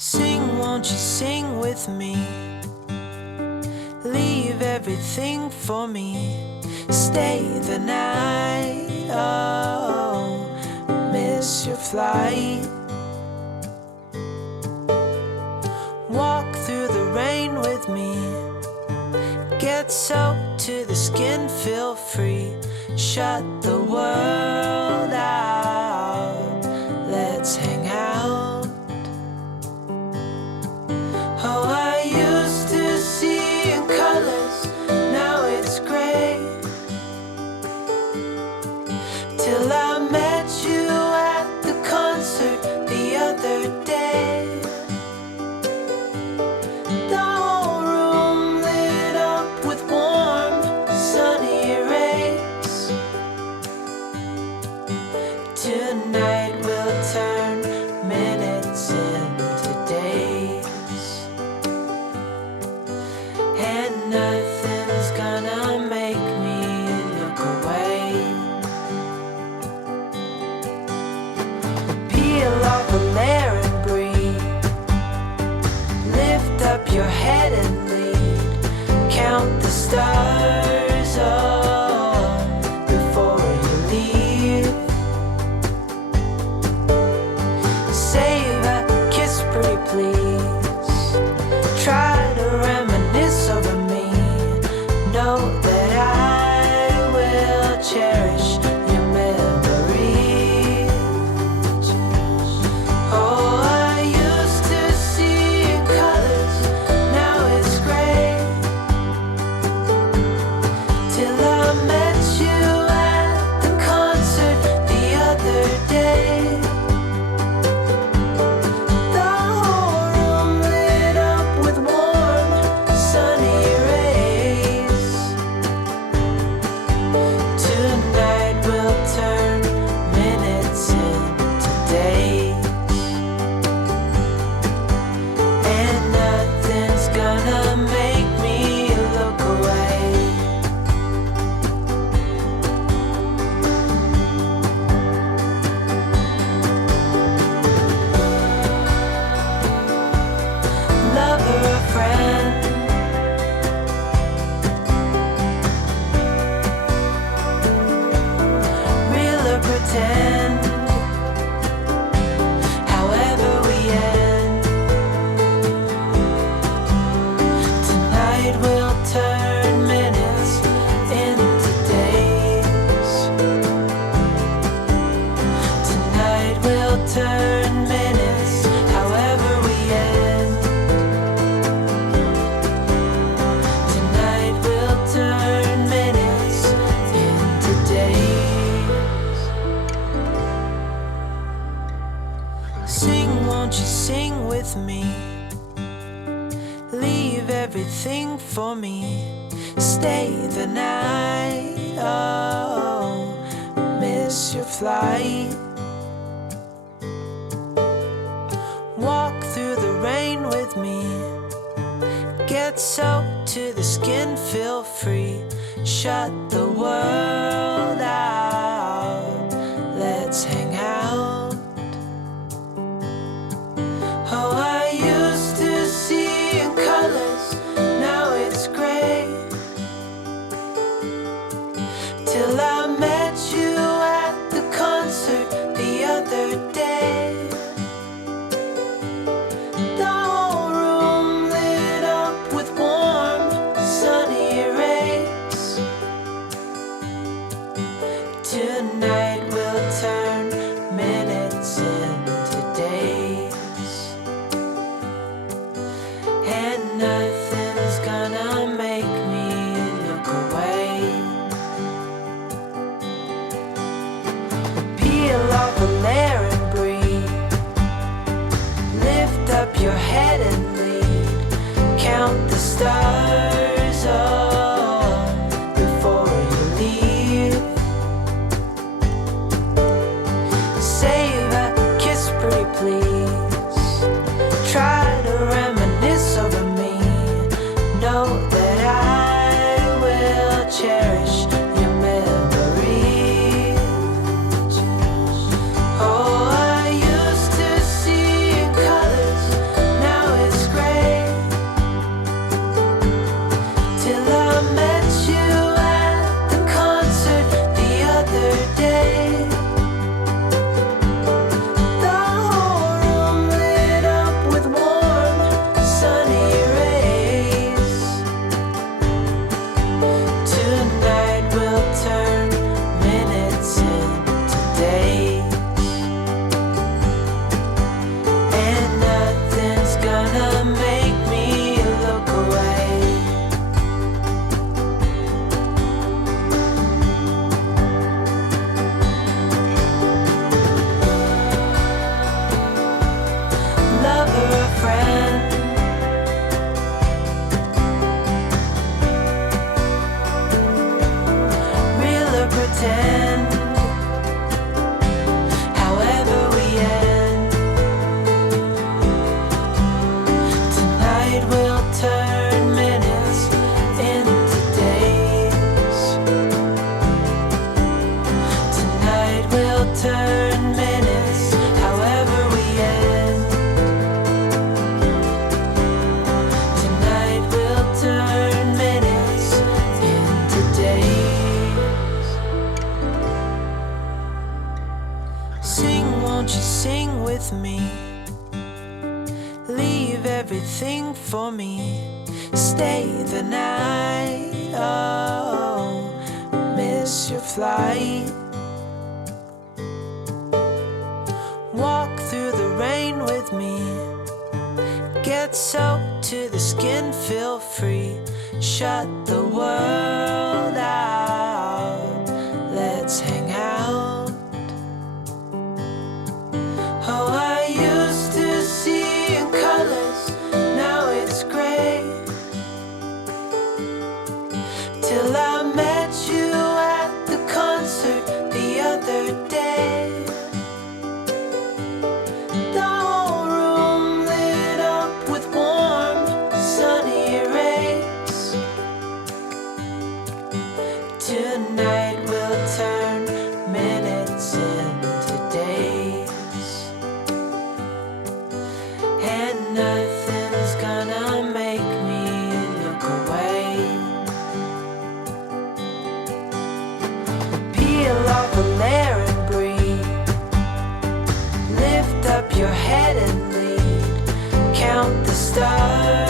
Sing, won't you sing with me? Leave everything for me. Stay the night, oh, miss your flight. Walk through the rain with me. Get soaked to the skin, feel free. Shut the world out, let's hang out. Oh, I used to see in colors, now it's gray. Till I met you at the concert the other day. The whole room lit up with warm, sunny rays. Tonight we'll turn minutes into days. And nothing's gonna make me look away. Peel off a layer and breathe. Lift up your head and lead. Count the stars, oh, before you leave. Save a kiss, pretty please. Try to reminisce over me. Know that I will cherish your memories. Oh, I used to see in colors, now it's gray. Till I met you at the concert the other day. The whole room lit up with warm, sunny rays. Tonight we'll turn minutes into days. And nothing's gonna make me look away. Lover or friend, real or pretend, however we end. Tonight we'll turn minutes into days. Tonight we'll turn minutes, however we end. Tonight we'll turn minutes into days. Sing, won't you sing with me? Leave everything for me. Stay the night, oh, miss your flight. Walk through the rain with me. Get soaked to the skin, feel free. Shut the world out, let's hang out. Oh, I used to see in colors, now it's gray. Till I met you at the concert the other day. The whole room lit up with warm, sunny rays. Tonight we'll turn minutes into days. And nothing's gonna make me look away. Peel off a layer and breathe. Lift up your head and lead. Count the stars, oh, before you leave. Save a kiss, pretty please. Try to reminisce over me. Know that I will cherish your memories. Oh, I used to see in colors, lover, a friend. Real or pretend, however we end. Tonight we'll turn minutes into days. Tonight we'll turn minutes, however we end. Tonight we'll turn minutes into days. Sing, won't you sing with me? Leave everything for me. Stay the night. Oh, miss your flight. Walk through the rain with me. Get soaked to the skin, feel free. Shut the world out. Let's hang out. Oh, I used to see in colors, now it's gray. Till I met you at the concert the other day. The whole room lit up with warm, sunny rays. Tonight we'll turn minutes into days. And nothing's gonna make me look away. Peel off a layer and breathe. Lift up your head and lead. Count the stars.